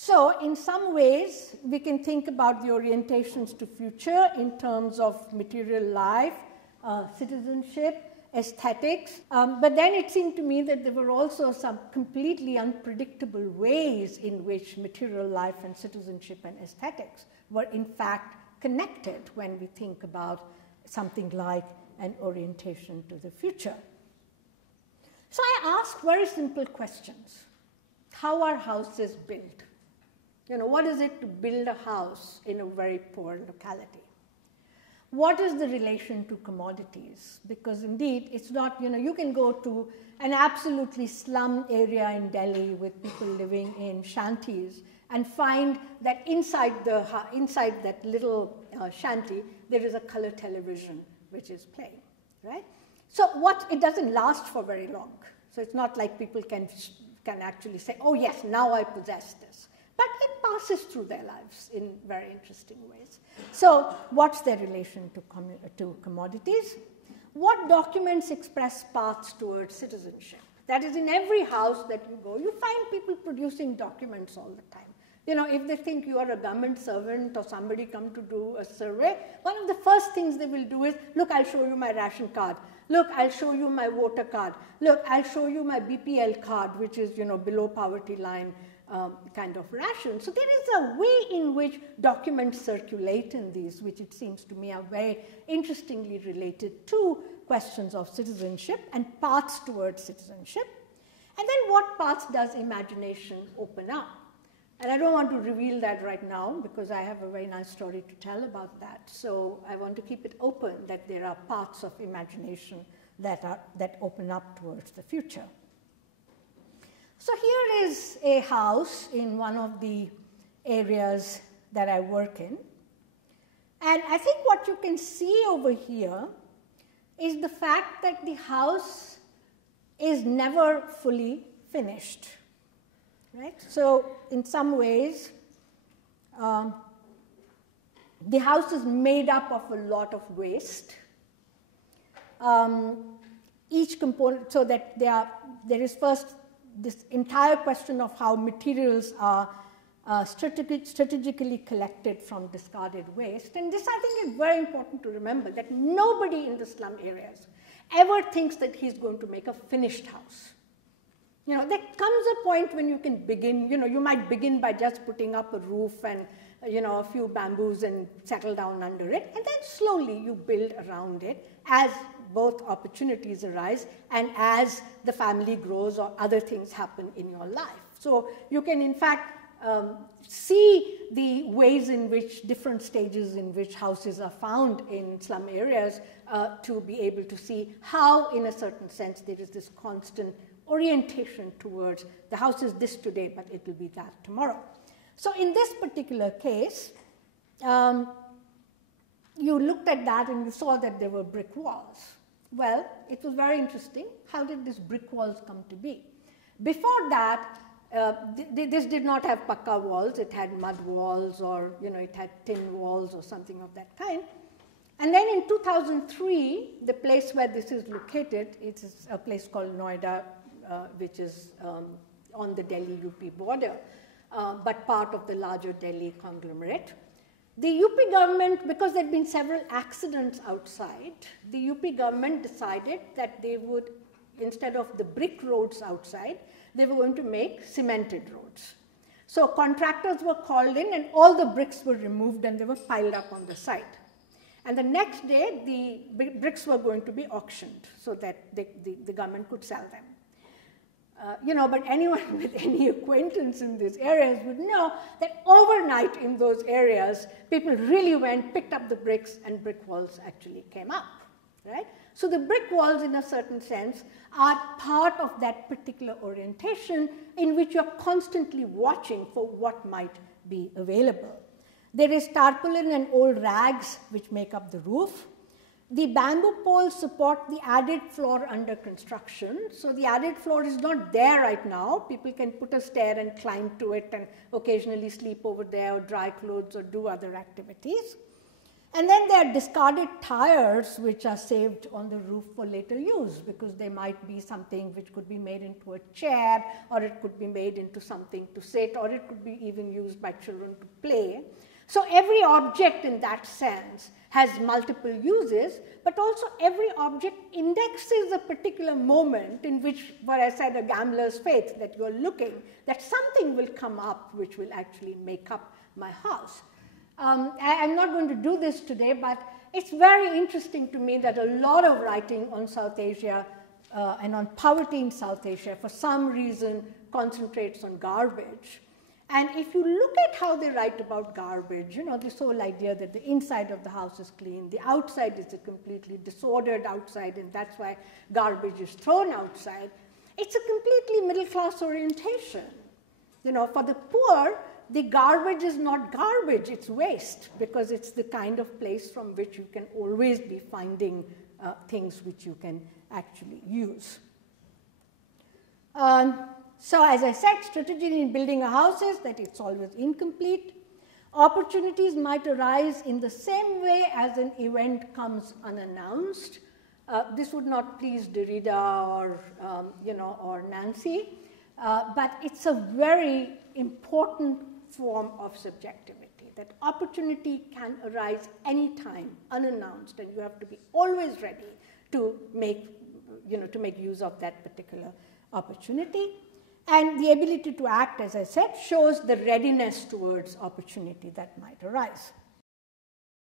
So in some ways, we can think about the orientations to future in terms of material life, citizenship, aesthetics. But then it seemed to me that there were also some completely unpredictable ways in which material life and citizenship and aesthetics were in fact connected when we think about something like an orientation to the future. So I asked very simple questions. How are houses built? What is it to build a house in a very poor locality? What is the relation to commodities? Because indeed, it's not, you can go to an absolutely slum area in Delhi with people living in shanties and find that inside that little shanty, there is a color television which is playing, right? So it doesn't last for very long. So it's not like people can actually say, oh yes, now I possess this. But it passes through their lives in very interesting ways. So what's their relation to commodities? What documents express paths towards citizenship? That is, in every house that you go, you find people producing documents all the time. If they think you are a government servant or somebody come to do a survey, one of the first things they will do is, look, I'll show you my ration card. Look, I'll show you my voter card. Look, I'll show you my BPL card, which is, below poverty line kind of ration. So there is a way in which documents circulate in these, which it seems to me are very interestingly related to questions of citizenship and paths towards citizenship. And then what paths does imagination open up? And I don't want to reveal that right now because I have a very nice story to tell about that. So I want to keep it open that there are parts of imagination that open up towards the future. So here is a house in one of the areas that I work in. And I think what you can see over here is the fact that the house is never fully finished. Right? So in some ways, the house is made up of a lot of waste. Each component, so that there is first this entire question of how materials are strategically collected from discarded waste. And this, I think, is very important to remember, that nobody in the slum areas ever thinks that he's going to make a finished house. There comes a point when you can begin, you might begin by just putting up a roof and, a few bamboos and settle down under it. And then slowly you build around it as both opportunities arise and as the family grows or other things happen in your life. So you can, in fact, see the ways in which different stages in which houses are found in slum areas to be able to see how, in a certain sense, there is this constant orientation towards the house is this today, but it will be that tomorrow. So in this particular case, you looked at that and you saw that there were brick walls. Well, it was very interesting. How did these brick walls come to be? Before that, this did not have pakka walls. It had mud walls, or it had tin walls or something of that kind. And then in 2003, the place where this is located, it is a place called Noida, which is on the Delhi-UP border, but part of the larger Delhi conglomerate. The UP government, because there had been several accidents outside, the UP government decided that they would, instead of the brick roads outside, they were going to make cemented roads. So contractors were called in and all the bricks were removed and they were piled up on the site. And the next day, the bricks were going to be auctioned so that the government could sell them. But anyone with any acquaintance in these areas would know that overnight in those areas, people really went, picked up the bricks, and brick walls actually came up, right? So the brick walls, in a certain sense, are part of that particular orientation in which you're constantly watching for what might be available. There is tarpaulin and old rags which make up the roof. The bamboo poles support the added floor under construction. So the added floor is not there right now. People can put a stair and climb to it and occasionally sleep over there or dry clothes or do other activities. And then there are discarded tires which are saved on the roof for later use, because they might be something which could be made into a chair, or it could be made into something to sit, or it could be even used by children to play. So every object in that sense has multiple uses, but also every object indexes a particular moment in which, what I said, a gambler's faith, that you're looking, that something will come up which will actually make up my house. I'm not going to do this today, but it's very interesting to me that a lot of writing on South Asia and on poverty in South Asia, for some reason, concentrates on garbage. And if you look at how they write about garbage, you know, this whole idea that the inside of the house is clean, the outside is a completely disordered outside, and that's why garbage is thrown outside, it's a completely middle-class orientation. You know, for the poor, the garbage is not garbage, it's waste, because it's the kind of place from which you can always be finding things which you can actually use. So as I said, strategy in building a house is that it's always incomplete. Opportunities might arise in the same way as an event comes unannounced. This would not please Derrida or, or Nancy, but it's a very important form of subjectivity, that opportunity can arise anytime, unannounced, and you have to be always ready to make use of that particular opportunity. And the ability to act, as I said, shows the readiness towards opportunity that might arise.